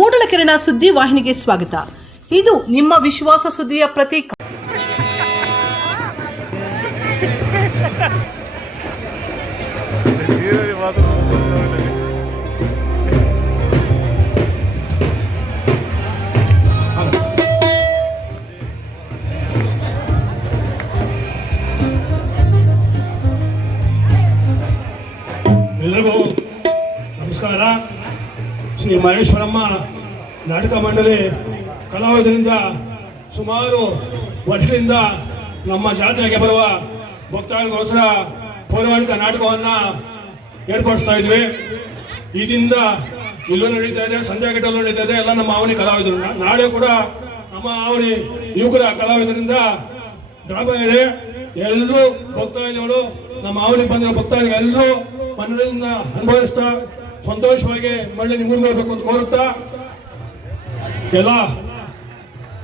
ಮೂಡಲಕೆರೆನ ಸುದ್ದಿ ವಾಹಿನಿಗೆ ಸ್ವಾಗತ. ಇದು ನಿಮ್ಮ ವಿಶ್ವಾಸ ಸುದ್ದಿಯ ಪ್ರತೀಕ. ಎಲ್ಲರಿಗೂ ನಮಸ್ಕಾರ. ಶ್ರೀ ಮಹೇಶ್ವರಮ್ಮ ನಾಟಕ ಮಂಡಳಿ ಕಲಾವಿದರಿಂದ ಸುಮಾರು ವರ್ಷದಿಂದ ನಮ್ಮ ಜಾತ್ರೆಗೆ ಬರುವ ಭಕ್ತಾದಿಗೋಸ್ಕರ ಪೌರಾಣಿಕ ನಾಟಕವನ್ನು ಏರ್ಪಡಿಸ್ತಾ ಇದ್ವಿ. ಇದರಿಂದ ಇಲ್ಲೂ ನಡೀತಾ ಇದೆ ಸಂಜೆಗಟ್ಟಲ್ಲೂ ನಡೀತಾ ಇದೆ. ಎಲ್ಲ ನಮ್ಮ ಅವನಿ ಕಲಾವಿದರು. ನಾಳೆ ಕೂಡ ನಮ್ಮ ಆವಣಿ ಯುವಕರ ಕಲಾವಿದರಿಂದ ಡ್ರಾಮಾ ಇದೆ. ಎಲ್ಲರೂ ಭಕ್ತಾದಿಗಳು, ನಮ್ಮ ಆವಣಿ ಬಂದಿರೋ ಭಕ್ತಾದಿಗಳು ಎಲ್ಲರೂ ಮನದಿಂದ ಅನುಭವಿಸ್ತಾ ಸಂತೋಷವಾಗಿ ಮಳ್ಳಿ ನಿಮ್ಮೂರಿಗೆ ಹೋಗ್ಬೇಕು ಅಂತ ಕೋರುತ್ತಾ? ಎಲ್ಲ,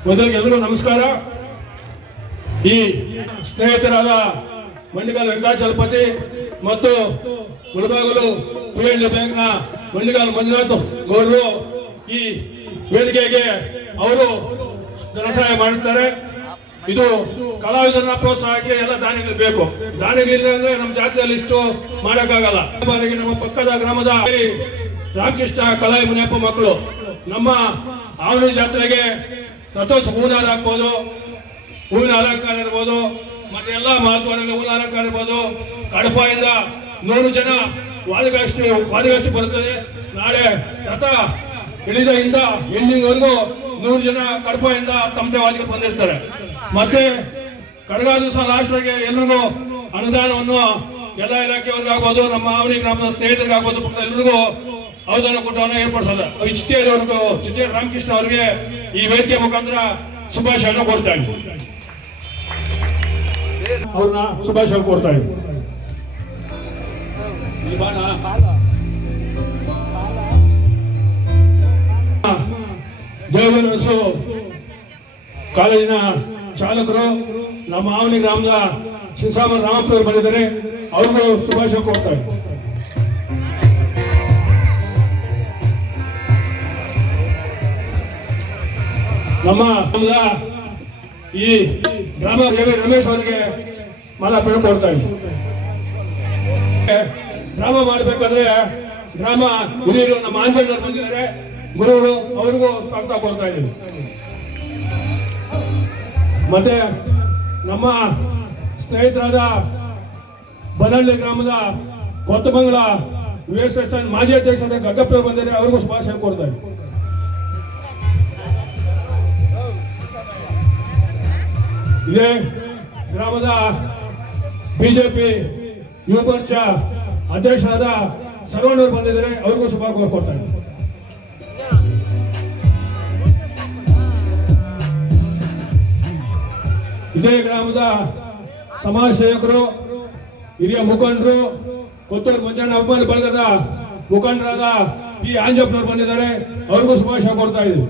ಮೊದಲಿಗೆ ನಮಸ್ಕಾರ. ಈ ಸ್ನೇಹಿತರಾದ ಮಂಡಿಗಾಲ್ ವೆಂಕಟಾಚಲಪತಿ ಮತ್ತು ಮುಳಬಾಗಲು ಪಿ ಎಲ್ ಬ್ಯಾಂಕ್ನ ಮಂಡಿಗಾಲ್ ಮಂಜುನಾಥ್ ಗೌಡರು ಈ ವೇದಿಕೆಗೆ ಅವರು ಧನಸಹಾಯ ಮಾಡುತ್ತಾರೆ ಇದು ಕಲಾವಿದರನ್ನ ಪ್ರೋತ್ಸಾಹಕ್ಕೆ ಎಲ್ಲ ದಾನಿಗಳು ಬೇಕು. ದಾನಿಗಳಿಲ್ಲ ಅಂದ್ರೆ ನಮ್ಮ ಜಾತ್ರೆಯಲ್ಲಿ ಇಷ್ಟು ಮಾಡೋಕ್ಕಾಗಲ್ಲ. ಬಾರಿಗೆ ನಮ್ಮ ಪಕ್ಕದ ಗ್ರಾಮದ ರಾಮಕೃಷ್ಣ ಕಲಾ ಮುನಿಯಪ್ಪ ಮಕ್ಕಳು. ನಮ್ಮ ಆವಳಿ ಜಾತ್ರೆಗೆ ರಥೋತ್ಸವ ಹೂನಾರ ಹಾಕ್ಬೋದು, ಹೂವಿನ ಅಲಂಕಾರ ಇರ್ಬೋದು, ಮತ್ತೆ ಎಲ್ಲ ಮಹತ್ವದಲ್ಲಿ ಹೂವಿನ ಅಲಂಕಾರ ಇರ್ಬೋದು. ಕಡಪಾಯಿಂದ ನೂರು ಜನ ವಾದಗಷ್ಟು ವಾದಗಷ್ಟು ಬರುತ್ತದೆ. ನಾಳೆ ರಥ ಇಳಿದಿಂದ ಎಂಡಿಂಗ್ವರೆಗೂ ನೂರು ಜನ ಕಡಪಾಯಿಂದ ತಮ್ಮದೇ ವಾದಿಗೆ ಬಂದಿರ್ತಾರೆ. ಮತ್ತೆ ಕಡಗ ದಿವಸ ರಾಷ್ಟ್ರಕ್ಕೆ ಎಲ್ರಿಗೂ ಅನುದಾನವನ್ನು ಎಲ್ಲ ಇಲಾಖೆಯವ್ರಿಗೆ ಆಗ್ಬೋದು ನಮ್ಮ ಅವನಿ ಗ್ರಾಮದ ಸ್ನೇಹಿತರಿಗಾಗ್ಬೋದು ಎಲ್ರಿಗೂ ಅನುದಾನ ಕೂಟವನ್ನು ಏರ್ಪಡಿಸೋದು. ಇಚ್ಛೆಯವ್ರಿಗೂ ಚಿತ್ತೇರಿ ರಾಮಕೃಷ್ಣ ಅವರಿಗೆ ಈ ವೇದಿಕೆ ಮುಖಾಂತರ ಶುಭಾಶಯನ ಕೊಡ್ತಾ ಇದ್ದೀವಿ ಅವ್ರನ್ನ ಶುಭಾಶಯ ಕೊಡ್ತಾ ದೇವರಸು ಕಾಲೇಜಿನ ಚಾಲಕರು ನಮ್ಮ ಆವನಿ ಗ್ರಾಮದ ಶಿವಸಾಮರ್ ರಾಮಪ್ಪ ಬಂದಿದ್ದಾರೆ. ಅವ್ರಿಗೂ ಶುಭಾಶಯ ಕೊಡ್ತಾರೆ ನಮ್ಮ ಈ ಗ್ರಾಮ ರಮೇಶ್ ಅವರಿಗೆ ಮಾಲಾ ಕೊಡ್ತಾ ಇದ್ದೀವಿ ಗ್ರಾಮ ಮಾಡಬೇಕಾದ್ರೆ ಗ್ರಾಮ ಹಿರಿಯರು ನಮ್ಮ ಆಂಜನೇಯರು ಬಂದಿದ್ದಾರೆ. ಗುರುಗಳು ಅವರಿಗೂ ಸ್ವಾಗತ ಕೊಡ್ತಾ ಇದ್ದೀವಿ ಮತ್ತೆ ನಮ್ಮ ಸ್ನೇಹಿತರಾದ ಬನಹಳ್ಳಿ ಗ್ರಾಮದ ಕೊತ್ತಮಂಗಲ ವಿ ಎಸ್ ಮಾಜಿ ಅಧ್ಯಕ್ಷರಾದ ಗಗ್ಗಪ್ಪ ಬಂದಿದ್ದಾರೆ ಅವ್ರಿಗೂ ಶುಭಾಶಯ ಕೋರ್ತಾರೆ. ಇದೇ ಗ್ರಾಮದ ಬಿಜೆಪಿ ಯುವ ಮೋರ್ಚಾ ಅಧ್ಯಕ್ಷರಾದ ಸರ್ವಣ್ಣವರು ಬಂದಿದ್ದಾರೆ, ಅವ್ರಿಗೂ ಶುಭ ಕೊಡ್ತಾರೆ. ಇದೇ ಗ್ರಾಮದ ಸಮಾಜ ಸೇವಕರು ಹಿರಿಯ ಮುಖಂಡರು, ಕೊತ್ತೂರು ಮಂಜಣ್ಣ ಅಭಿಮಾನ ಬಳಗದ ಮುಖಂಡರಾದ ಪಿ ಆಂಜಪ್ಪನವರು ಬಂದಿದ್ದಾರೆ. ಅವ್ರಿಗೂ ಶುಭಾಶಯ ಕೊಡ್ತಾ ಇದ್ದೀವಿ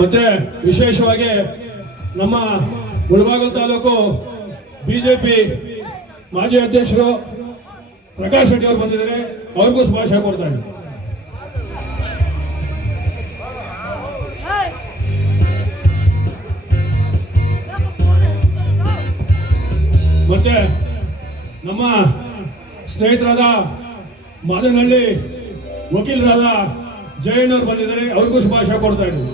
ಮತ್ತೆ ವಿಶೇಷವಾಗಿ ನಮ್ಮ ಮುಳಬಾಗಲ್ ತಾಲೂಕು ಬಿಜೆಪಿ ಮಾಜಿ ಅಧ್ಯಕ್ಷರು ಪ್ರಕಾಶ್ ರೆಡ್ಡಿ ಅವರು ಬಂದಿದ್ದಾರೆ. ಅವ್ರಿಗೂ ಶುಭಾಶಯ ಕೊಡ್ತಾರೆ ಮತ್ತೆ ನಮ್ಮ ಸ್ನೇಹಿತರಾದ ಮಾದನಹಳ್ಳಿ ವಕೀಲರಾದ ಜಯಣ್ಣವ್ರು ಬಂದಿದ್ದಾರೆ. ಅವ್ರಿಗೂ ಶುಭಾಶಯ ಕೊಡ್ತಾ ಇದ್ದೀವಿ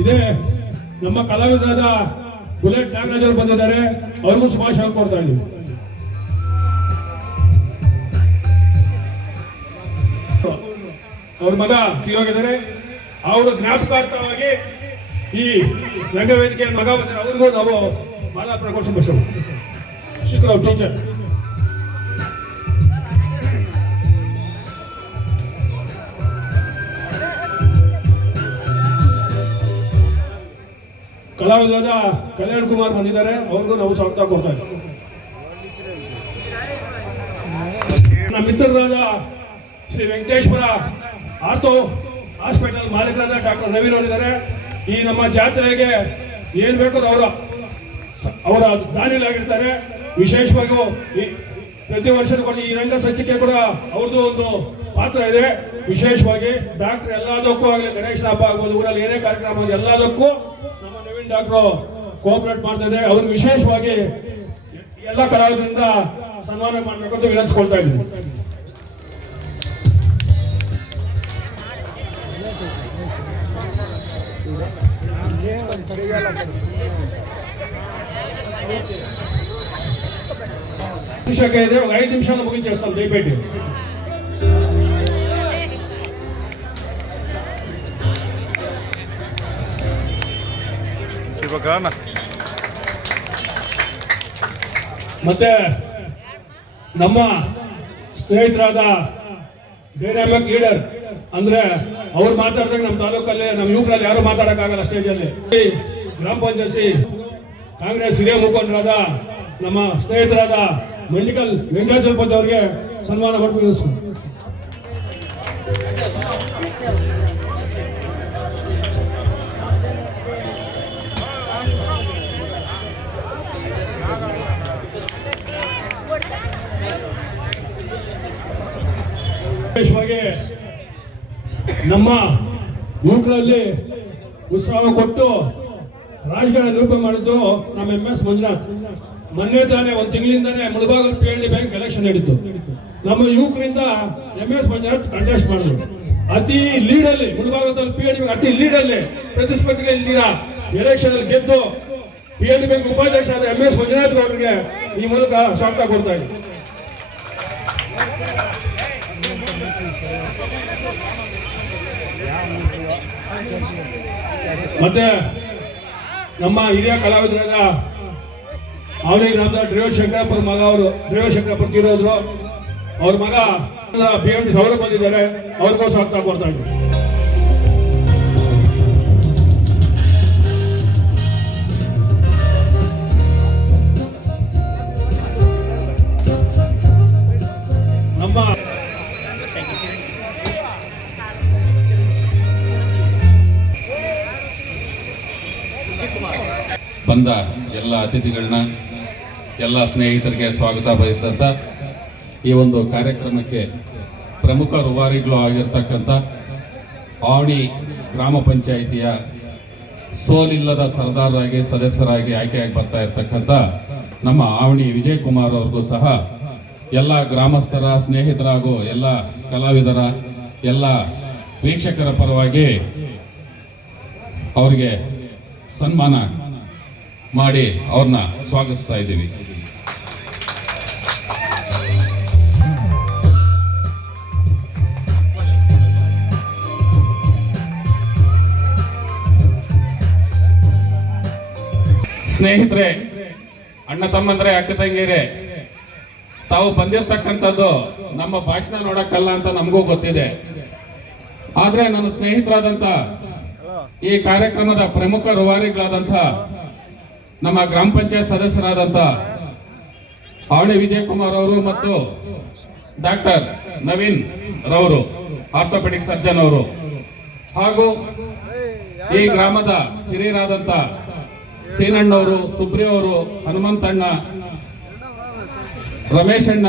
ಇದೇ ನಮ್ಮ ಕಲಾವಿದರಾದ ಬುಲೆಟ್ ನಾಗರಾಜ್ ಅವರು ಬಂದಿದ್ದಾರೆ. ಅವ್ರಿಗೂ ಶುಭಾಶಯ ಕೊಡ್ತಾ ಇದ್ದೀವಿ ಅವ್ರ ಮಗ ತೀರೋಗಿದ್ದಾರೆ ಅವರು ಜ್ಞಾಪಕಾರ್ಥವಾಗಿ ಈ ರಂಗವೇದಿಕೆಯ ಮಗ ಬಂದರೆ ಅವ್ರಿಗೂ ನಾವು ಮಾಲಾ ಪ್ರಕೋಶ ಬಸವ ಶಿಖರ್ ಟೀಚರ್ ಕಲಾವಿದರಾದ ಕಲ್ಯಾಣ್ ಕುಮಾರ್ ಬಂದಿದ್ದಾರೆ, ಅವ್ರಿಗೂ ನಾವು ಸ್ವಾಗತ ಕೊಡ್ತಾ ಇದ್ದೀವಿ ನಮ್ಮ ಮಿತ್ರರಾದ ಶ್ರೀ ವೆಂಕಟೇಶ್ವರ ಆರ್ಥೋ ಹಾಸ್ಪಿಟಲ್ ಮಾಲೀಕರಾದ ಡಾಕ್ಟರ್ ನವೀನ್ ಅವರಿದ್ದಾರೆ. ಈ ನಮ್ಮ ಜಾತ್ರೆಗೆ ಏನ್ ಬೇಕಾದ್ರೂ ಅವರ ಅವರ ದಾನಿಲಾಗಿರ್ತಾರೆ. ವಿಶೇಷವಾಗಿ ಪ್ರತಿ ವರ್ಷದ ಕೂಡ ಈ ರಂಗ ಸಂಚಿಕೆ ಕೂಡ ಅವ್ರದ್ದು ಒಂದು ಪಾತ್ರ ಇದೆ. ವಿಶೇಷವಾಗಿ ಡಾಕ್ಟರ್ ಎಲ್ಲದಕ್ಕೂ ಆಗಲಿ ಗಣೇಶ ಹಬ್ಬ ಆಗ್ಬೋದು, ಊರಲ್ಲಿ ಏನೇ ಕಾರ್ಯಕ್ರಮ ಎಲ್ಲದಕ್ಕೂ ನಮ್ಮ ನವೀನ್ ಡಾಕ್ಟ್ರು ಕೋಆಪರೇಟ್ ಮಾಡ್ತಾ ಅವ್ರಿಗೆ ವಿಶೇಷವಾಗಿ ಎಲ್ಲ ಕಲಾವಿದರಿಂದ ಸನ್ಮಾನ ಮಾಡಬೇಕು ಅಂತ ವಿನಂತಿಸ್ಕೊಳ್ತಾ ಇದ್ದೀನಿ. ನಿಮಿಷಕ್ಕೆ ಇದೆ ఒక 5 నిమిషాల్లో ముగించేస్తాం దయచేసి ಮತ್ತೆ ನಮ್ಮ ಸ್ನೇಹಿತರಾದ ಡೈನಾಮಿಕ್ ಲೀಡರ್ ಅಂದ್ರೆ ಅವ್ರು ಮಾತಾಡಿದಾಗ ನಮ್ಮ ತಾಲೂಕಲ್ಲಿ, ನಮ್ಮ ಯುವಕರಲ್ಲಿ ಯಾರು ಮಾತಾಡಕ್ಕಾಗಲ್ಲ ಸ್ಟೇಜಲ್ಲಿ. ಗ್ರಾಮ ಪಂಚಾಯತಿ ಕಾಂಗ್ರೆಸ್ ಹಿರಿಯ ಮುಖಂಡರಾದ, ನಮ್ಮ ಸ್ನೇಹಿತರಾದ ಮೆಂಡಿಕಲ್ ವೆಂಕಟಾಚಲಪತಿ ಅವರಿಗೆ ಸನ್ಮಾನ ಮಾಡ್ಕೊಂಡು ವಿಶೇಷವಾಗಿ ನಮ್ಮ ಯುವಕರಲ್ಲಿ ಉತ್ಸಾಹ ಕೊಟ್ಟು ರಾಜಕಾರಣ ನಿರೂಪಣೆ ಮಾಡಿದ್ದು ನಮ್ಮ ಎಂ ಎಸ್ ಮಂಜುನಾಥ್. ಮೊನ್ನೆ ತಾನೇ ಒಂದು ತಿಂಗಳಿಂದಾನೇ Mulbagal P L D bank election ನಡೀತು. ನಮ್ಮ ಯುವಕರಿಂದ ಎಂ ಎಸ್ ಮಂಜುನಾಥ್ ಕಂಟೆಸ್ಟ್ ಮಾಡಿದ್ರು. ಅತಿ ಲೀಡಲ್ಲಿ ಮುಳಬಾಗಲದಲ್ಲಿ ಪಿ ಎಲ್ ಡಿ ಬ್ಯಾಂಕ್ ಅತಿ ಲೀಡಲ್ಲಿ ಪ್ರತಿಸ್ಪರ್ಧಿಗಳಲ್ಲಿ ಎಲೆಕ್ಷನ್ ಅಲ್ಲಿ ಗೆದ್ದು ಪಿ ಎಲ್ ಡಿ ಬ್ಯಾಂಕ್ ಉಪಾಧ್ಯಕ್ಷ ಆದ ಎಂ ಎಸ್ ಮಂಜುನಾಥ್ ಅವರಿಗೆ ಈ ಮೂಲಕ ಸ್ವಾಗತ ಕೊಡ್ತಾ ಇದ್ದೀನಿ. ಮತ್ತೆ ನಮ್ಮ ಹಿರಿಯ ಕಲಾವಿದರಾದ ಅವಳಿ ಗ್ರಾಮದ ಡ್ರೈವರ್ ಶಂಕರಪ್ಪರ ಮಗ ಅವರು ಡ್ರೈವರ್ ಶಂಕರಪ್ಪ ತೀರೋದ್ರು. ಅವ್ರ ಮಗ ಬಿ ಎಂ ಡಿ ಸೌರ ಬಂದಿದ್ದಾರೆ. ಅವ್ರಿಗೂ ಸ್ವಾಗತ ಕೊಡ್ತಾ ಇದ್ರು ಬಂದ ಎಲ್ಲ ಅತಿಥಿಗಳನ್ನ, ಎಲ್ಲ ಸ್ನೇಹಿತರಿಗೆ ಸ್ವಾಗತ ಬಯಸಿದಂಥ ಈ ಒಂದು ಕಾರ್ಯಕ್ರಮಕ್ಕೆ ಪ್ರಮುಖ ರುವಾರಿಗಳು ಆಗಿರ್ತಕ್ಕಂಥ ಆವಣಿ ಗ್ರಾಮ ಪಂಚಾಯಿತಿಯ ಸೋಲಿಲ್ಲದ ಸರ್ದಾರರಾಗಿ, ಸದಸ್ಯರಾಗಿ ಆಯ್ಕೆಯಾಗಿ ಬರ್ತಾ ಇರ್ತಕ್ಕಂಥ ನಮ್ಮ ಆವಣಿ ವಿಜಯ್ ಕುಮಾರ್ ಅವ್ರಿಗೂ ಸಹ ಎಲ್ಲ ಗ್ರಾಮಸ್ಥರ, ಸ್ನೇಹಿತರ ಹಾಗೂ ಎಲ್ಲ ಕಲಾವಿದರ, ಎಲ್ಲ ವೀಕ್ಷಕರ ಪರವಾಗಿ ಅವರಿಗೆ ಸನ್ಮಾನ ಮಾಡಿ ಅವ್ರನ್ನ ಸ್ವಾಗತಿಸ್ತಾ ಇದ್ದೀವಿ. ಸ್ನೇಹಿತರೆ, ಅಣ್ಣ ತಮ್ಮಂದ್ರೆ ಅಕ್ಕ ತಂಗಿರೆ ತಾವು ಬಂದಿರತಕ್ಕಂಥದ್ದು ನಮ್ಮ ಭಾಷಣ ನೋಡಕ್ಕಲ್ಲ ಅಂತ ನಮಗೂ ಗೊತ್ತಿದೆ. ಆದ್ರೆ ನನ್ನ ಸ್ನೇಹಿತರಾದಂಥ ಈ ಕಾರ್ಯಕ್ರಮದ ಪ್ರಮುಖ ರೂವಾರಿಗಳಾದಂಥ ನಮ್ಮ ಗ್ರಾಮ ಪಂಚಾಯತ್ ಸದಸ್ಯರಾದಂಥ ಆವಳಿ ವಿಜಯ್ ಕುಮಾರ್ ಅವರು ಮತ್ತು ಡಾಕ್ಟರ್ ನವೀನ್ ರವರು, ಆರ್ಥೋಪೆಡಿಕ್ ಸರ್ಜನ್ ಅವರು. ಹಾಗೂ ಈ ಗ್ರಾಮದ ಹಿರಿಯರಾದಂಥ ಸೀನಣ್ಣವರು ಸುಬ್ರಿಯ ಅವರು ಹನುಮಂತಣ್ಣ ರಮೇಶಣ್ಣ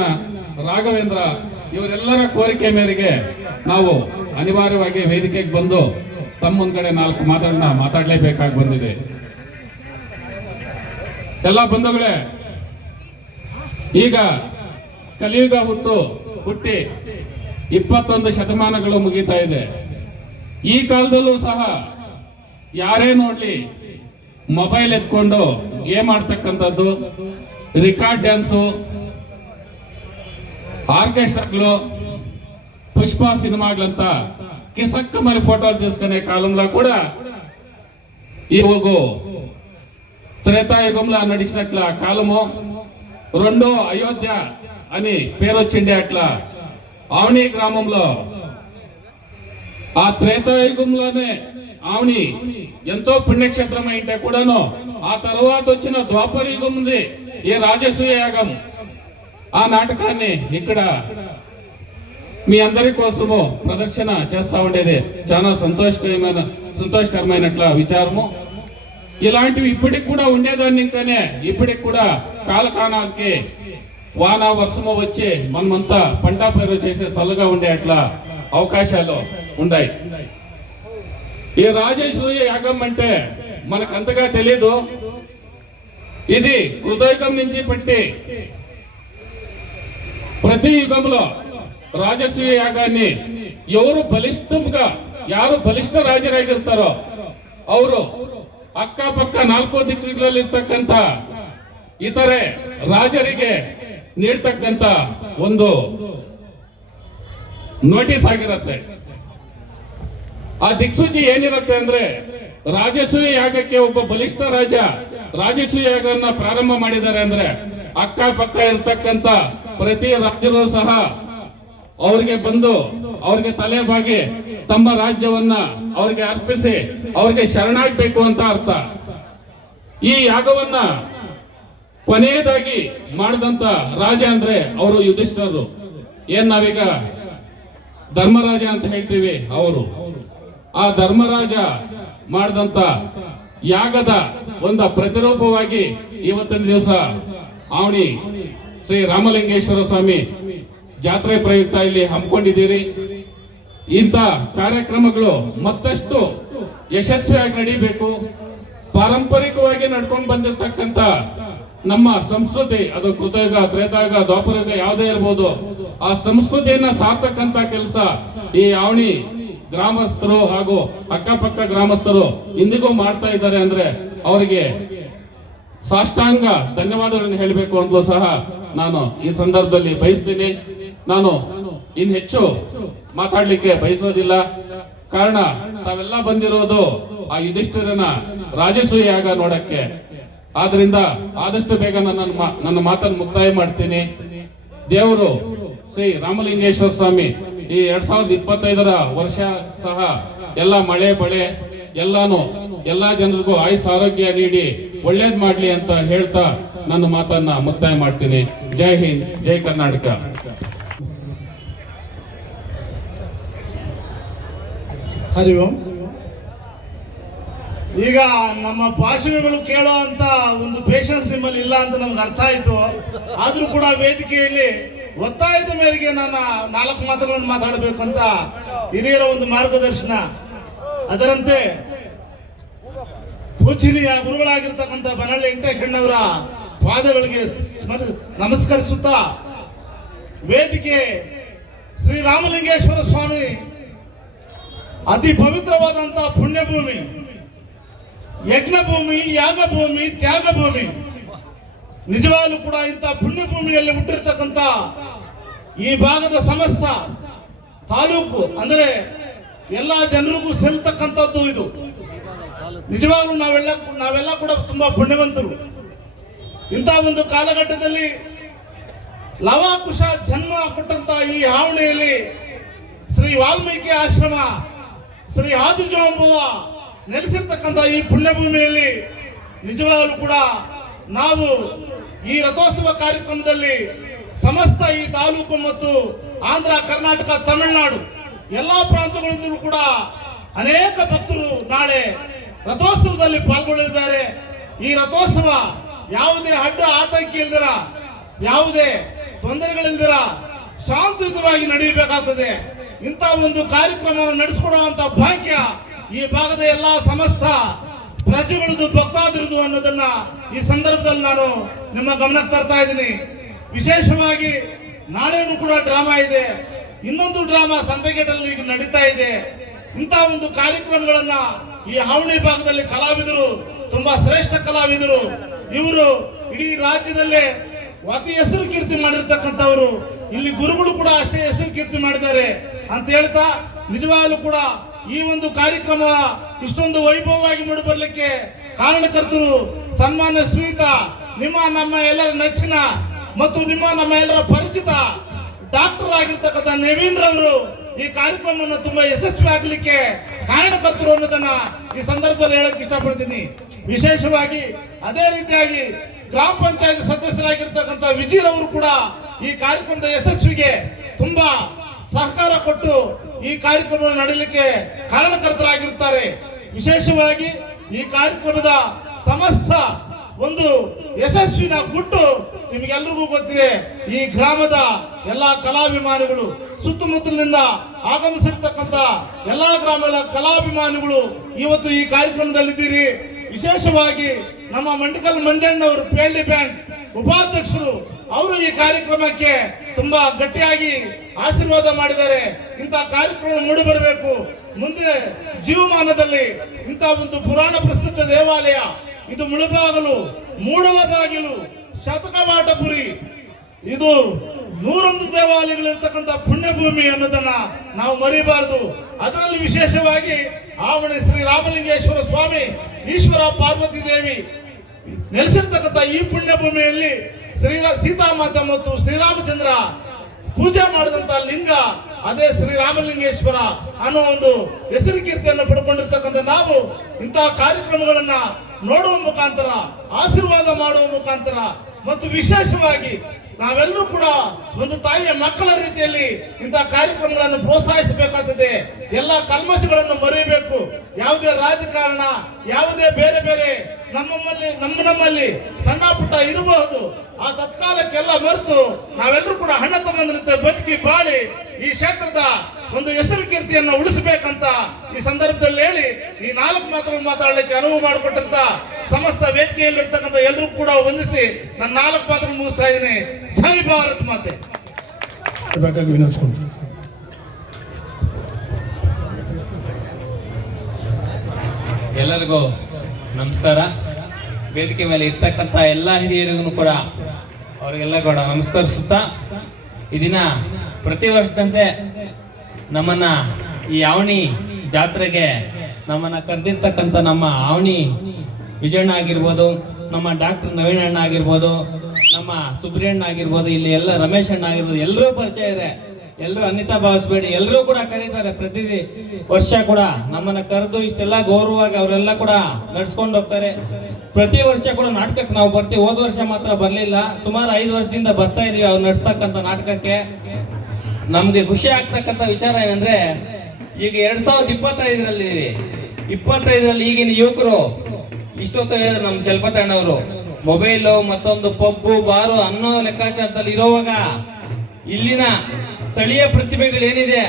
ರಾಘವೇಂದ್ರ ಇವರೆಲ್ಲರ ಕೋರಿಕೆ ಮೇರೆಗೆ ನಾವು ಅನಿವಾರ್ಯವಾಗಿ ವೇದಿಕೆಗೆ ಬಂದು ತಮ್ಮ ಮುಂದ್ಗಡೆ ನಾಲ್ಕು ಮಾತನ್ನ ಮಾತಾಡಲೇಬೇಕಾಗಿ ಬಂದಿದೆ. ಎಲ್ಲ ಬಂಧುಗಳೇ ಈಗ ಕಲಿಯುಗ ಹುಟ್ಟು ಹುಟ್ಟಿ ಇಪ್ಪತ್ತೊಂದು ಶತಮಾನಗಳು ಮುಗೀತಾ ಇದೆ ಈ ಕಾಲದಲ್ಲೂ ಸಹ ಯಾರೇ ನೋಡ್ಲಿ ಮೊಬೈಲ್ ಎತ್ಕೊಂಡು ಗೇಮ್ ಆಡ್ತಕ್ಕಂಥದ್ದು ರಿಕಾರ್ಡ್ ಡ್ಯಾನ್ಸು ಆರ್ಕೆಸ್ಟ್ರಾಗಳು పుష్ప సినిమాలంతా కిసక్క మరి ఫోటోలు తీసుకునే కాలంలో కూడా ఈ ఒక త్రేతాయుగంలో నడిచినట్ల కాలము రెండో అయోధ్య అని పేరు వచ్చిండే అట్లా ఆవణి గ్రామంలో. ఆ త్రేతాయుగంలోనే ఆవుని ఎంతో పుణ్యక్షేత్రం అయింటే కూడాను ఆ తర్వాత వచ్చిన ద్వాపర యుగం ఉంది ఈ రాజసూయ యాగం ఆ నాటకాన్ని ఇక్కడ మీ అందరి కోసము ప్రదర్శన చేస్తా ఉండేది. చాలా సంతోషకరమైన సంతోషకరమైనట్ల విచారము. ఇలాంటివి ఇప్పటికి కూడా ఉండేదాన్ని ఇంకానే ఇప్పటికి కూడా కాలకాలానికి వాన వర్షము వచ్చి మనమంతా పంట పైరు చేసే చల్లగా ఉండే అట్లా అవకాశాలు ఉన్నాయి ఈ రాజేశ్వరి యాగం అంటే మనకు అంతగా తెలీదు ఇది హృదయకం నుంచి పట్టి ప్రతి యుగంలో రాజసూయ యాగాన్ని ఎవరు బలిష్టంగా ಯಾರು ಬಲಿಷ್ಠ ರಾಜರಾಗಿರ್ತಾರೋ ಅವರು ಅಕ್ಕಪಕ್ಕ ನಾಲ್ಕು ದಿಕ್ಕುಗಳಲ್ಲಿರ್ತಕ್ಕಂಥ ಇತರೆ ರಾಜರಿಗೆ ನೀಡ್ತಕ್ಕಂಥ ಒಂದು ನೋಟಿಸ್ ಆಗಿರುತ್ತೆ. ಆ ದಿಕ್ಸೂಚಿ ಏನಿರುತ್ತೆ ಅಂದ್ರೆ ರಾಜಸೂಯ ಯಾಗಕ್ಕೆ ಒಬ್ಬ ಬಲಿಷ್ಠ ರಾಜ ರಾಜಸೂಯ ಯಾಗವನ್ನ ಪ್ರಾರಂಭ ಮಾಡಿದ್ದಾರೆ ಅಂದ್ರೆ ಅಕ್ಕಪಕ್ಕ ಇರ್ತಕ್ಕಂಥ ಪ್ರತಿ ರಾಜರು ಸಹ ಅವ್ರಿಗೆ ಬಂದು ಅವ್ರಿಗೆ ತಲೆ ಬಾಗಿ ತಮ್ಮ ರಾಜ್ಯವನ್ನ ಅವ್ರಿಗೆ ಅರ್ಪಿಸಿ, ಅವ್ರಿಗೆ ಶರಣಾಗಬೇಕು ಅಂತ ಅರ್ಥ. ಈ ಯಾಗವನ್ನ ಕೊನೆಯದಾಗಿ ಮಾಡಿದಂತ ರಾಜ ಅಂದ್ರೆ ಅವರು ಯುಧಿಷ್ಠರು ಏನ್ ನಾವೀಗ ಧರ್ಮರಾಜ ಅಂತ ಹೇಳ್ತೀವಿ? ಅವರು. ಆ ಧರ್ಮರಾಜ ಮಾಡಿದಂತ ಯಾಗದ ಒಂದು ಪ್ರತಿರೂಪವಾಗಿ ಇವತ್ತಿನ ದಿವಸ ಅವಣಿ ಶ್ರೀ ರಾಮಲಿಂಗೇಶ್ವರ ಸ್ವಾಮಿ ಜಾತ್ರೆ ಪ್ರಯುಕ್ತ ಇಲ್ಲಿ ಹಮ್ಮಿಕೊಂಡಿದ್ದೀರಿ. ಇಂಥ ಕಾರ್ಯಕ್ರಮಗಳು ಮತ್ತಷ್ಟು ಯಶಸ್ವಿಯಾಗಿ ನಡೀಬೇಕು. ಪಾರಂಪರಿಕವಾಗಿ ನಡ್ಕೊಂಡು ಬಂದಿರತಕ್ಕಂತ ನಮ್ಮ ಸಂಸ್ಕೃತಿ, ಅದು ಕೃತಯುಗ ತ್ರೇತಾಯುಗ ದ್ವಾಪರಯುಗ ಯಾವುದೇ ಇರ್ಬೋದು, ಆ ಸಂಸ್ಕೃತಿಯನ್ನ ಸಾರ್ತಕ್ಕಂತ ಕೆಲಸ ಈ ಅವಣಿ ಗ್ರಾಮಸ್ಥರು ಹಾಗೂ ಅಕ್ಕಪಕ್ಕ ಗ್ರಾಮಸ್ಥರು ಇಂದಿಗೂ ಮಾಡ್ತಾ ಇದ್ದಾರೆ ಅಂದ್ರೆ ಅವರಿಗೆ ಸಾಷ್ಟಾಂಗ ಧನ್ಯವಾದಗಳನ್ನು ಹೇಳಬೇಕು ಅಂತಲೂ ಸಹ ನಾನು ಈ ಸಂದರ್ಭದಲ್ಲಿ ಬಯಸ್ತೀನಿ. ನಾನು ಇನ್ ಹೆಚ್ಚು ಮಾತಾಡ್ಲಿಕ್ಕೆ ಬಯಸೋದಿಲ್ಲ ಕಾರಣ, ತಾವೆಲ್ಲ ಬಂದಿರೋದು ಆ ಯುಧಿಷ್ಠಿರನ ರಾಜಸೂಯ ಯಾಗ ನೋಡಕ್ಕೆ. ಆದ್ರಿಂದ ಆದಷ್ಟು ಬೇಗ ನನ್ನ ನನ್ನ ಮಾತನ್ನು ಮುಕ್ತಾಯ ಮಾಡ್ತೀನಿ. ದೇವರು ಶ್ರೀ ರಾಮಲಿಂಗೇಶ್ವರ ಸ್ವಾಮಿ, ಈ ಎರಡ್ ಸಾವಿರದ ಇಪ್ಪತ್ತೈದರ ವರ್ಷ ಸಹ ಎಲ್ಲ ಮಳೆ, ಬಳೆ ಎಲ್ಲಾನು ಎಲ್ಲಾ ಜನರಿಗೂ ಆಯುಸ್ ಆರೋಗ್ಯ ನೀಡಿ ಒಳ್ಳೇದ್ ಮಾಡ್ಲಿ ಅಂತ ಹೇಳ್ತಾ ನನ್ನ ಮಾತನ್ನ ಮುಕ್ತಾಯ ಮಾಡ್ತೀನಿ. ಜೈ ಹಿಂದ್, ಜೈ ಕರ್ನಾಟಕ. ಹರಿ ಓಂ ಈಗ ನಮ್ಮ ಭಾಷಣಗಳು ಕೇಳೋ ಅಂತ ಒಂದು ಪೇಷನ್ಸ್ ನಿಮ್ಮಲ್ಲಿ ಇಲ್ಲ ಅಂತ ನಮ್ಗೆ ಅರ್ಥ ಆಯ್ತು. ಆದ್ರೂ ಕೂಡ ವೇದಿಕೆಯಲ್ಲಿ ಒತ್ತಾಯದ ಮೇರೆಗೆ ನಾನು ನಾಲ್ಕು ಮಾತುಗಳನ್ನು ಮಾತಾಡಬೇಕು ಅಂತ ಹಿರಿಯರ ಒಂದು ಮಾರ್ಗದರ್ಶನ. ಅದರಂತೆ ಪೂಜನೀಯ ಗುರುಗಳಾಗಿರ್ತಕ್ಕಂಥ ಬನಳ್ಳಿ ವೆಂಕಟೇಶಣ್ಣವರ ಪಾದಗಳಿಗೆ ನಮಸ್ಕರಿಸುತ್ತಾ ವೇದಿಕೆ ಶ್ರೀ ರಾಮಲಿಂಗೇಶ್ವರ ಸ್ವಾಮಿ ಅತಿ ಪವಿತ್ರವಾದಂತಹ ಪುಣ್ಯಭೂಮಿ. ಯಜ್ಞಭೂಮಿ, ಯಾಗಭೂಮಿ, ತ್ಯಾಗಭೂಮಿ. ನಿಜವಾಗ್ಲೂ ಕೂಡ ಇಂಥ ಪುಣ್ಯಭೂಮಿಯಲ್ಲಿ ಹುಟ್ಟಿರ್ತಕ್ಕಂಥ ಈ ಭಾಗದ ಸಮಸ್ತ ತಾಲೂಕು ಅಂದರೆ ಎಲ್ಲ ಜನರಿಗೂ ಸೇರ್ತಕ್ಕಂಥದ್ದು ಇದು. ನಿಜವಾಗ್ಲೂ ನಾವೆಲ್ಲ ನಾವೆಲ್ಲ ಕೂಡ ತುಂಬಾ ಪುಣ್ಯವಂತರು. ಇಂಥ ಒಂದು ಕಾಲಘಟ್ಟದಲ್ಲಿ ಲವಾಕುಶ ಜನ್ಮ ಕೊಟ್ಟಂತ ಈ ಹಾವಣಿಯಲ್ಲಿ ಶ್ರೀ ವಾಲ್ಮೀಕಿ ಆಶ್ರಮ ಶ್ರೀ ಆದಿಜಾಂಬುವ ನೆಲೆಸಿರ್ತಕ್ಕಂಥ ಈ ಪುಣ್ಯಭೂಮಿಯಲ್ಲಿ ನಿಜವಾಗಲೂ ಕೂಡ ನಾವು ಈ ರಥೋತ್ಸವ ಕಾರ್ಯಕ್ರಮದಲ್ಲಿ ಸಮಸ್ತ ಈ ತಾಲೂಕು ಮತ್ತು ಆಂಧ್ರ, ಕರ್ನಾಟಕ, ತಮಿಳುನಾಡು ಎಲ್ಲಾ ಪ್ರಾಂತಗಳಿಂದಲೂ ಕೂಡ ಅನೇಕ ಭಕ್ತರು ನಾಳೆ ರಥೋತ್ಸವದಲ್ಲಿ ಪಾಲ್ಗೊಳ್ಳಲಿದ್ದಾರೆ. ಈ ರಥೋತ್ಸವ ಯಾವುದೇ ಅಡ್ಡ ಆತಂಕ ಇಲ್ದಿರ, ಯಾವುದೇ ತೊಂದರೆಗಳಿಲ್ದಿರ ಶಾಂತಿಯುತವಾಗಿ ನಡೆಯಬೇಕಾಗ್ತದೆ. ಇಂಥ ಒಂದು ಕಾರ್ಯಕ್ರಮವನ್ನು ನಡೆಸಿಕೊಡುವಂತ ಭಾಗ್ಯ ಈ ಭಾಗದ ಎಲ್ಲಾ ಸಮಸ್ತ ಪ್ರಜೆಗಳದು ಭಕ್ತಾದಿರದು ಅನ್ನೋದನ್ನ ಈ ಸಂದರ್ಭದಲ್ಲಿ ನಾನು ನಿಮ್ಮ ಗಮನಕ್ಕೆ ತರ್ತಾ ಇದ್ದೀನಿ. ವಿಶೇಷವಾಗಿ ನಾಳೆಗೂ ಕೂಡ ಡ್ರಾಮಾ ಇದೆ. ಇನ್ನೊಂದು ಡ್ರಾಮಾ ಸಂತೆಗೇಟಲ್ಲಿ ಈಗ ನಡೀತಾ ಇದೆ. ಇಂಥ ಒಂದು ಕಾರ್ಯಕ್ರಮಗಳನ್ನ ಈ ಹಾವಳಿ ಭಾಗದಲ್ಲಿ ಕಲಾವಿದರು, ತುಂಬಾ ಶ್ರೇಷ್ಠ ಕಲಾವಿದರು, ಇವರು ಇಡೀ ರಾಜ್ಯದಲ್ಲೇ ಅತಿ ಹೆಸರು ಕೀರ್ತಿ ಮಾಡಿರ್ತಕ್ಕಂಥವ್ರು. ಇಲ್ಲಿ ಗುರುಗಳು ಕೂಡ ಅಷ್ಟೇ ಹೆಸರು ಕೀರ್ತಿ ಮಾಡಿದ್ದಾರೆ. ಅಂತ ಹೇಳ್ತಾ ನಿಜವಾಗ್ಲೂ ಕೂಡ ಈ ಒಂದು ಕಾರ್ಯಕ್ರಮ ಇಷ್ಟೊಂದು ವೈಭವವಾಗಿ ಮೂಡಿ ಬರ್ಲಿಕ್ಕೆ ಕಾರಣಕರ್ತರು ಸನ್ಮಾನ್ಯ ಶ್ರೀತ ನಿಮ್ಮ ನಮ್ಮ ಎಲ್ಲರ ನೆಚ್ಚಿನ ಮತ್ತು ನಿಮ್ಮ ನಮ್ಮ ಎಲ್ಲರ ಪರಿಚಿತ ಡಾಕ್ಟರ್ ಆಗಿರ್ತಕ್ಕಂಥ ನವೀನ್ ರವರು ಈ ಕಾರ್ಯಕ್ರಮವನ್ನು ತುಂಬಾ ಯಶಸ್ವಿ ಆಗಲಿಕ್ಕೆ ಕಾರಣಕರ್ತರು ಅನ್ನೋದನ್ನ ಈ ಸಂದರ್ಭದಲ್ಲಿ ಹೇಳಕ್ ಇಷ್ಟಪಡ್ತೀನಿ. ವಿಶೇಷವಾಗಿ ಅದೇ ರೀತಿಯಾಗಿ ಗ್ರಾಮ ಪಂಚಾಯತ್ ಸದಸ್ಯರಾಗಿರ್ತಕ್ಕಂಥ ವಿಜಯ್ ಅವರು ಕೂಡ ಈ ಕಾರ್ಯಕ್ರಮದ ಯಶಸ್ವಿಗೆ ತುಂಬಾ ಸಹಕಾರ ಕೊಟ್ಟು ಈ ಕಾರ್ಯಕ್ರಮ ನಡೀಲಿಕ್ಕೆ ಕಾರಣಕರ್ತರಾಗಿರುತ್ತಾರೆ. ವಿಶೇಷವಾಗಿ ಈ ಕಾರ್ಯಕ್ರಮದ ಸಮಸ್ತ ಒಂದು ಯಶಸ್ವಿನ ಗುಟ್ಟು ನಿಮಗೆಲ್ಲರಿಗೂ ಗೊತ್ತಿದೆ. ಈ ಗ್ರಾಮದ ಎಲ್ಲಾ ಕಲಾಭಿಮಾನಿಗಳು, ಸುತ್ತಮುತ್ತಲಿನಿಂದ ಆಗಮಿಸಿರ್ತಕ್ಕಂಥ ಎಲ್ಲಾ ಗ್ರಾಮದ ಕಲಾಭಿಮಾನಿಗಳು ಇವತ್ತು ಈ ಕಾರ್ಯಕ್ರಮದಲ್ಲಿದ್ದೀರಿ. ವಿಶೇಷವಾಗಿ ನಮ್ಮ ಮಂಡಕಲ್ ಮಂಜಣ್ಣವರು ಪೇಳ್ಳಿ ಬ್ಯಾಂಕ್ ಉಪಾಧ್ಯಕ್ಷರು ಅವರು ಈ ಕಾರ್ಯಕ್ರಮಕ್ಕೆ ತುಂಬಾ ಗಟ್ಟಿಯಾಗಿ ಆಶೀರ್ವಾದ ಮಾಡಿದ್ದಾರೆ. ಇಂಥ ಕಾರ್ಯಕ್ರಮ ಮೂಡಿ ಬರಬೇಕು. ಮುಂದೆ ಜೀವಮಾನದಲ್ಲಿ ಇಂಥ ಒಂದು ಪುರಾಣ ಪ್ರಸಿದ್ಧ ದೇವಾಲಯ, ಇದು ಮುಳುಬಾಗಲು ಮೂಡಲ ಬಾಗಿಲು, ಶತಕವಾಟಪುರಿ, ಇದು ನೂರೊಂದು ದೇವಾಲಯಗಳು ಇರ್ತಕ್ಕಂಥ ಪುಣ್ಯಭೂಮಿ ಅನ್ನೋದನ್ನ ನಾವು ಮರಿಬಾರದು. ಅದರಲ್ಲಿ ವಿಶೇಷವಾಗಿ ಆವಣೆ ಶ್ರೀ ರಾಮಲಿಂಗೇಶ್ವರ ಸ್ವಾಮಿ, ಈಶ್ವರ ಪಾರ್ವತಿ ದೇವಿ ನೆಲೆಸಿರ್ತಕ್ಕಂಥ ಈ ಪುಣ್ಯ ಭೂಮಿಯಲ್ಲಿ ಶ್ರೀ ಸೀತಾಮಾತ ಮತ್ತು ಶ್ರೀರಾಮಚಂದ್ರ ಪೂಜೆ ಮಾಡಿದಂತ ಲಿಂಗ, ಅದೇ ಶ್ರೀರಾಮಲಿಂಗೇಶ್ವರ ಅನ್ನೋ ಒಂದು ಹೆಸರು ಕೀರ್ತಿಯನ್ನು ಪಡ್ಕೊಂಡಿರ್ತಕ್ಕಂಥ ನಾವು ಇಂತಹ ಕಾರ್ಯಕ್ರಮಗಳನ್ನ ನೋಡುವ ಮುಖಾಂತರ, ಆಶೀರ್ವಾದ ಮಾಡುವ ಮುಖಾಂತರ ಮತ್ತು ವಿಶೇಷವಾಗಿ ನಾವೆಲ್ಲರೂ ಕೂಡ ಒಂದು ತಾಯಿಯ ಮಕ್ಕಳ ರೀತಿಯಲ್ಲಿ ಇಂತಹ ಕಾರ್ಯಕ್ರಮಗಳನ್ನು ಪ್ರೋತ್ಸಾಹಿಸಬೇಕಾಗ್ತದೆ. ಎಲ್ಲ ಕಲ್ಮಶಗಳನ್ನು ಮರೆಯಬೇಕು. ಯಾವುದೇ ರಾಜಕಾರಣ, ಯಾವುದೇ ಬೇರೆ ಬೇರೆ ನಮ್ಮಲ್ಲಿ ನಮ್ಮ ನಮ್ಮಲ್ಲಿ ಸಣ್ಣ ಪುಟ್ಟ ಇರಬಹುದು. ಆ ತತ್ಕಾಲಕ್ಕೆಲ್ಲ ಮರೆತು ನಾವೆಲ್ಲರೂ ಕೂಡ ಹಣ ತಮ್ಮಂದಿರಂತೆ ಬದುಕಿ ಬಾಳಿ ಈ ಕ್ಷೇತ್ರದ ಒಂದು ಹೆಸರು ಕೀರ್ತಿಯನ್ನು ಉಳಿಸಬೇಕಂತ ಈ ಸಂದರ್ಭದಲ್ಲಿ ಹೇಳಿ ಈ ನಾಲ್ಕು ಮಾತುಗಳು ಮಾತಾಡಲಿಕ್ಕೆ ಅನುವು ಮಾಡಿಕೊಟ್ಟಂತ ಸಮಸ್ತ ವೇದಿಕೆಯಲ್ಲಿರ್ತಕ್ಕಂಥ ಎಲ್ಲರೂ ಕೂಡ ವಂದಿಸಿ ನನ್ನ ನಾಲ್ಕು ಪಾತ್ರ ಮುಗಿಸ್ತಾ ಇದ್ದೀನಿ. ಜೈ ಭಾರತ್ ಮಾತೆ. ಬೇಕಾಗಿ ವಿನಂತಿಸ್ಕೊಂಡು. ಎಲ್ಲರಿಗೂ ನಮಸ್ಕಾರ. ವೇದಿಕೆ ಮೇಲೆ ಇರ್ತಕ್ಕಂಥ ಎಲ್ಲ ಹಿರಿಯರಿಗೂ ಕೂಡ ಅವರಿಗೆಲ್ಲ ಕೂಡ ನಮಸ್ಕರಿಸುತ್ತಾ ಈ ದಿನ ಪ್ರತಿ ವರ್ಷದಂತೆ ನಮ್ಮನ್ನ ಈ ಆವಣಿ ಜಾತ್ರೆಗೆ ನಮ್ಮನ್ನ ಕರೆದಿರ್ತಕ್ಕಂಥ ನಮ್ಮ ಆವಣಿ ವಿಜಯಣ್ಣ ಆಗಿರ್ಬೋದು, ನಮ್ಮ ಡಾಕ್ಟರ್ ನವೀನ್ ಅಣ್ಣ ಆಗಿರ್ಬೋದು, ನಮ್ಮ ಸುಬ್ರಿಯಣ್ಣ ಆಗಿರ್ಬೋದು, ಇಲ್ಲಿ ಎಲ್ಲ ರಮೇಶ್ ಅಣ್ಣ ಆಗಿರ್ಬೋದು ಎಲ್ಲರೂ ಪರಿಚಯ ಇದೆ. ಎಲ್ಲರೂ ಅನಿತಾ ಭಾವಿಸ್ಬೇಡಿ ಎಲ್ಲರೂ ಕೂಡ ಕರೀತಾರೆ ಪ್ರತಿ ವರ್ಷ ಕೂಡ. ನಮ್ಮನ್ನ ಕರೆದು ಇಷ್ಟೆಲ್ಲ ಗೌರವವಾಗಿ ಅವರೆಲ್ಲ ಕೂಡ ನಡ್ಸ್ಕೊಂಡು ಹೋಗ್ತಾರೆ. ಪ್ರತಿ ವರ್ಷ ಕೂಡ ನಾಟಕಕ್ಕೆ ನಾವು ಬರ್ತೀವಿ. ಹೋದ ವರ್ಷ ಮಾತ್ರ ಬರಲಿಲ್ಲ. ಸುಮಾರು ಐದು ವರ್ಷದಿಂದ ಬರ್ತಾ ಇದೀವಿ ಅವ್ರು ನಡ್ಸ್ತಕ್ಕಂಥ ನಾಟಕಕ್ಕೆ. ನಮ್ಗೆ ಖುಷಿ ಆಗ್ತಕ್ಕಂಥ ವಿಚಾರ ಏನಂದ್ರೆ, ಈಗ ಎರಡ್ ಸಾವಿರದ ಇಪ್ಪತ್ತೈದರಲ್ಲಿ ಇಪ್ಪತ್ತೈದರಲ್ಲಿ ಈಗಿನ ಯುವಕರು ಇಷ್ಟೊತ್ತು ಹೇಳಿದ್ರು ನಮ್ಮ ಚಲಪತಣ್ಣವರು ಮೊಬೈಲು ಮತ್ತೊಂದು ಪಬ್ಬು ಬಾರು ಅನ್ನೋ ಲೆಕ್ಕಾಚಾರದಲ್ಲಿ ಇರೋವಾಗ ಇಲ್ಲಿನ ಸ್ಥಳೀಯ ಪ್ರತಿಭೆಗಳು ಏನಿದೆ,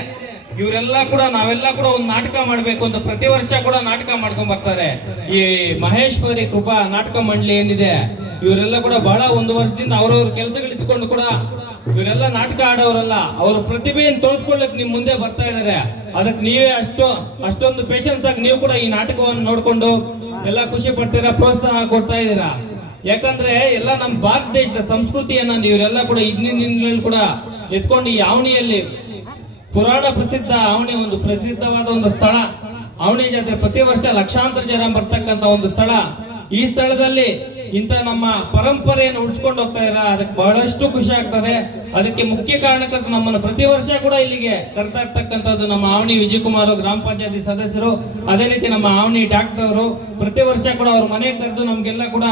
ಇವರೆಲ್ಲ ಕೂಡ ನಾವೆಲ್ಲ ಕೂಡ ಒಂದು ನಾಟಕ ಮಾಡಬೇಕು ಅಂತ ಪ್ರತಿ ವರ್ಷ ಕೂಡ ನಾಟಕ ಮಾಡ್ಕೊಂಡ್ ಬರ್ತಾರೆ. ಈ ಮಹೇಶ್ವರಿ ಕೃಪಾ ನಾಟಕ ಮಂಡಳಿ ಏನಿದೆ, ಇವರೆಲ್ಲ ಕೂಡ ಬಹಳ ಒಂದು ವರ್ಷದಿಂದ ಅವ್ರವ್ರ ಕೆಲಸಗಳು ಇಟ್ಕೊಂಡು ಕೂಡ ಇವರೆಲ್ಲ ನಾಟಕ ಆಡೋರಲ್ಲ, ಅವ್ರ ಪ್ರತಿಭೆಯನ್ನು ತೋರಿಸ್ಕೊಳ್ಳಕ್ ನಿಮ್ ಮುಂದೆ ಬರ್ತಾ ಇದಾರೆ. ಅದಕ್ಕೆ ನೀವೇ ಅಷ್ಟು, ಅಷ್ಟೊಂದು ಪೇಶನ್ಸ್ ಆಗಿ ನೀವು ಕೂಡ ಈ ನಾಟಕವನ್ನು ನೋಡ್ಕೊಂಡು ಎಲ್ಲ ಖುಷಿ ಪಡ್ತೀರಾ, ಪ್ರೋತ್ಸಾಹ ಕೊಡ್ತಾ ಇದ್ದೀರಾ? ಯಾಕಂದ್ರೆ ಎಲ್ಲ ನಮ್ಮ ಭಾರತ ದೇಶದ ಸಂಸ್ಕೃತಿಯನ್ನ ಇವರೆಲ್ಲ ಕೂಡ ಹಿಂದಿನ ಕೂಡ ಎತ್ಕೊಂಡು ಈ ಆವಣಿಯಲ್ಲಿ ಪುರಾಣ ಪ್ರಸಿದ್ಧ ಆವಣಿ, ಒಂದು ಪ್ರಸಿದ್ಧವಾದ ಒಂದು ಸ್ಥಳ. ಆವಣಿ ಜಾತ್ರೆ ಪ್ರತಿ ವರ್ಷ ಲಕ್ಷಾಂತರ ಜನ ಬರ್ತಕ್ಕಂತ ಒಂದು ಸ್ಥಳ. ಈ ಸ್ಥಳದಲ್ಲಿ ಇಂಥ ನಮ್ಮ ಪರಂಪರೆಯನ್ನು ಉಳಿಸ್ಕೊಂಡು ಹೋಗ್ತಾ ಇರ ಅದಕ್ಕೆ ಬಹಳಷ್ಟು ಖುಷಿ ಆಗ್ತದೆ. ಅದಕ್ಕೆ ಮುಖ್ಯ ಕಾರಣಕ್ಕಂತ ನಮ್ಮನ್ನು ಪ್ರತಿ ವರ್ಷ ಕೂಡ ಇಲ್ಲಿಗೆ ಕರ್ತಾ ಇರ್ತಕ್ಕಂಥದ್ದು ನಮ್ಮ ಆವಣಿ ವಿಜಯಕುಮಾರ್ ಗ್ರಾಮ ಪಂಚಾಯತಿ ಸದಸ್ಯರು. ಅದೇ ರೀತಿ ನಮ್ಮ ಆವಣಿ ಡಾಕ್ಟರ್ ಅವರು ಪ್ರತಿ ವರ್ಷ ಕೂಡ ಅವ್ರ ಮನೆಗೆ ಕರೆದು ನಮ್ಗೆಲ್ಲ ಕೂಡ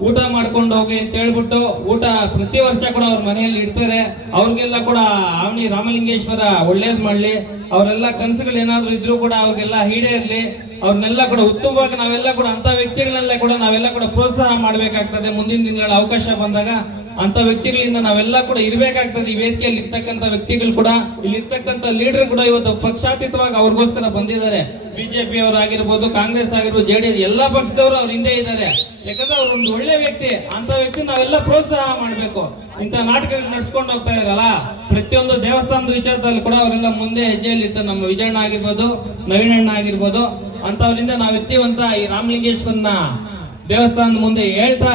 ಊಟ ಮಾಡ್ಕೊಂಡು ಹೋಗಿ ಅಂತ ಹೇಳ್ಬಿಟ್ಟು ಊಟ ಪ್ರತಿ ವರ್ಷ ಕೂಡ ಅವ್ರ ಮನೆಯಲ್ಲಿ ಇಡ್ತಾರೆ. ಅವ್ರಿಗೆಲ್ಲ ಕೂಡ ಅವನಿ ರಾಮಲಿಂಗೇಶ್ವರ ಒಳ್ಳೇದ್ ಮಾಡ್ಲಿ. ಅವರೆಲ್ಲ ಕನಸುಗಳು ಏನಾದ್ರು ಇದ್ರು ಕೂಡ ಅವ್ರಿಗೆಲ್ಲ ಈಡೇರ್ಲಿ ಅವ್ರನ್ನೆಲ್ಲ ಕೂಡ ಉತ್ತಮವಾಗಿ ನಾವೆಲ್ಲ ಕೂಡ ಅಂತ ವ್ಯಕ್ತಿಗಳನ್ನೆಲ್ಲ ಕೂಡ ನಾವೆಲ್ಲ ಕೂಡ ಪ್ರೋತ್ಸಾಹ ಮಾಡ್ಬೇಕಾಗ್ತದೆ ಮುಂದಿನ ದಿನಗಳ ಅವಕಾಶ ಬಂದಾಗ. ಅಂತ ವ್ಯಕ್ತಿಗಳಿಂದ ನಾವೆಲ್ಲ ಕೂಡ ಇರ್ಬೇಕಾಗ್ತದೆ ಈ ವೇದಿಕೆಯಲ್ಲಿ ಇರ್ತಕ್ಕಂಥ ವ್ಯಕ್ತಿಗಳು ಕೂಡ. ಇಲ್ಲಿ ಇರ್ತಕ್ಕಂಥ ಲೀಡರ್ ಕೂಡ ಇವತ್ತು ಪಕ್ಷಾತೀತವಾಗಿ ಅವ್ರಿಗೋಸ್ಕರ ಬಂದಿದ್ದಾರೆ. ಬಿಜೆಪಿ ಅವರಾಗಿರ್ಬೋದು ಕಾಂಗ್ರೆಸ್ ಆಗಿರ್ಬೋದು, ಜೆ ಡಿ ಎಸ್ ಎಲ್ಲಾ ಪಕ್ಷದವರು ಅವ್ರ ಹಿಂದೆ ಇದ್ದಾರೆ. ಯಾಕಂದ್ರೆ ಅವ್ರು ಒಂದು ಒಳ್ಳೆ ವ್ಯಕ್ತಿ ಅಂತ ವ್ಯಕ್ತಿ ನಾವೆಲ್ಲ ಪ್ರೋತ್ಸಾಹ ಮಾಡ್ಬೇಕು. ಇಂಥ ನಾಟಕ ನಡ್ಸ್ಕೊಂಡು ಹೋಗ್ತಾ ಇರಲ್ಲ ಪ್ರತಿಯೊಂದು ದೇವಸ್ಥಾನದ ವಿಚಾರದಲ್ಲಿ ಕೂಡ ಅವರೆಲ್ಲ ಮುಂದೆ ಹೆಜ್ಜೆಯಲ್ಲಿ ನಮ್ಮ ವಿಜಯಣ್ಣ ಆಗಿರ್ಬೋದು ನವೀನಣ್ಣ ಆಗಿರ್ಬೋದು ಅಂತವರಿಂದ ನಾವು ಇರ್ತೀವಂತ ಈ ರಾಮಲಿಂಗೇಶ್ವರನ ದೇವಸ್ಥಾನದ ಮುಂದೆ ಹೇಳ್ತಾ,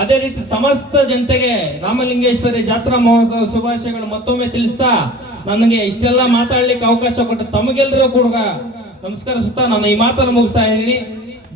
ಅದೇ ರೀತಿ ಸಮಸ್ತ ಜನತೆಗೆ ರಾಮಲಿಂಗೇಶ್ವರಿ ಜಾತ್ರಾ ಮಹೋತ್ಸವ ಶುಭಾಶಯಗಳು ಮತ್ತೊಮ್ಮೆ ತಿಳಿಸ್ತಾ, ನನಗೆ ಇಷ್ಟೆಲ್ಲ ಮಾತಾಡ್ಲಿಕ್ಕೆ ಅವಕಾಶ ಕೊಟ್ಟ ತಮಗೆಲ್ಲರೂ ಕೂಡ ನಮಸ್ಕರಿಸುತ್ತಾ ನಾನು ಈ ಮಾತನ್ನು ಮುಗಿಸ್ತಾ ಇದ್ದೀನಿ.